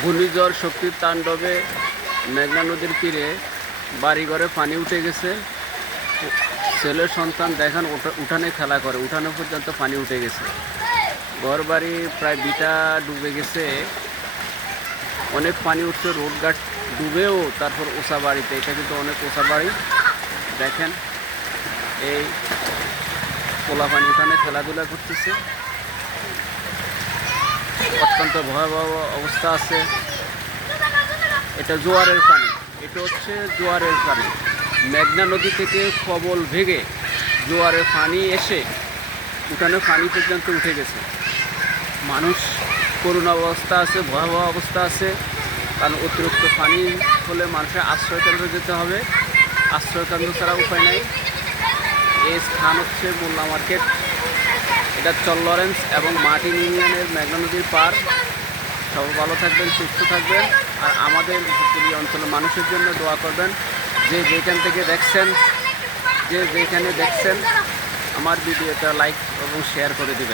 ঘূর্ণিঝড় শক্তির তাণ্ডবে মেঘনা নদীর তীরে বাড়িঘরে পানি উঠে গেছে। ছেলের সন্তান দেখেন উঠানে খেলা করে, উঠানে পর্যন্ত পানি উঠে গেছে। ঘর বাড়ি প্রায় বিটা ডুবে গেছে, অনেক পানি উঠছে, রোডঘাট ডুবেও তারপর উঁচা বাড়িতে, এটা কিন্তু অনেক উঁচা বাড়ি। দেখেন এই পোলা পানি উঠানে খেলাধুলা করতেছে, অত্যন্ত ভয়াবহ অবস্থা আছে। এটা জোয়ারের পানি, এটা হচ্ছে জোয়ারের পানি। মেঘনা নদী থেকে প্রবল ভেগে জোয়ারের পানি এসে উঠানে পানি পর্যন্ত উঠে গেছে। মানুষ করুণ অবস্থা আছে, ভয়াবহ অবস্থা আছে। কারণ অতিরিক্ত পানি হলে মানুষের আশ্রয়কেন্দ্রে যেতে হবে, আশ্রয়কেন্দ্র ছাড়া উপায় নাই। এই স্থান হচ্ছে মোল্লা মার্কেট, এটা চর লরেন্স এবং মার্টিন ইউনিয়নের মেঘনা নদীর পার। সবাই ভালো থাকবেন, সুস্থ থাকবেন, আর আমাদের উপকূলীয় অঞ্চলের মানুষের জন্য দোয়া করবেন। যে যেখান থেকে দেখছেন, যে যেখানে দেখছেন আমার ভিডিওটা লাইক এবং শেয়ার করে দিবেন।